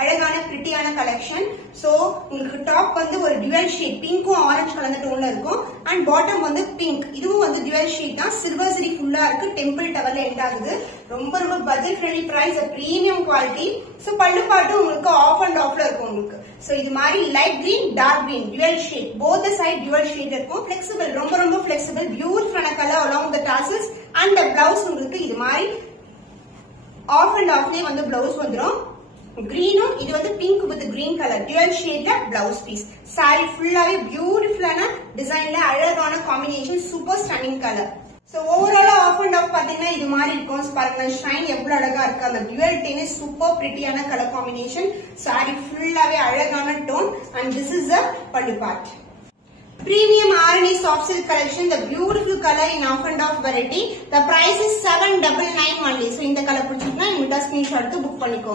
அழகான பிரிட்டியான collection. So உங்களுக்கு top வந்து ஒரு டுவல் ஷேட் பிங்க்கும் ஆரஞ்சு கலந்த டோன்ல இருக்கும் அண்ட் பாட்டம் வந்து பிங்க். இதுவும் வந்து டுவல் ஷேட் தான். சில்வர் சரி ஃபுல்லா இருக்கு. டெம்பிள் டவர்ல எண்ட் ஆகுது. ரொம்ப ரொம்ப budget friendly price, premium quality. So பல்லு பாட்டு உங்களுக்கு ஆஃப் அண்ட் ஆஃப்ல இருக்கும் உங்களுக்கு. சோ இது மாதிரி light green dark green dual shade both side dual shade இருக்கும். பிளெக்சிபிள், ரொம்ப ரொம்ப பிளெக்சிபிள், பியூட்டிஃபுல்லான colour along the tassels and the blouse உங்களுக்கு இது மாதிரி ஆஃப் அண்ட் ஆஃப்லயே வந்து பிளவுஸ் வந்துரும். கிரீனும் இது வந்து pink with green colour dual ஷேட்ல பிளவுஸ் பீஸ். சாரி ஃபுல்லாவே பியூட்டிஃபுல்லான டிசைன்ல அழகான combination, super stunning colour. So ஓவராலா ஆஃப் அண்ட் ஆஃப் பாத்தீங்கன்னா இது மாதிரி இருக்கும். பாருங்க ஷைன் எவ்வளவு அழகா இருக்கு. அந்த டுவல் டென்னிஸ் சூப்பர் பிரிட்டியான கலர் காம்பினேஷன். சாரி ஃபுல்லாவே அழகான tone and this is a pallu part. Premium RNA soft silk collection, the beautiful color in off and off variety. The price is 799 only. So இந்த கலர் பிடிச்சிருந்தா இந்த screenshot எடுத்து புக் பண்ணிக்கோங்க.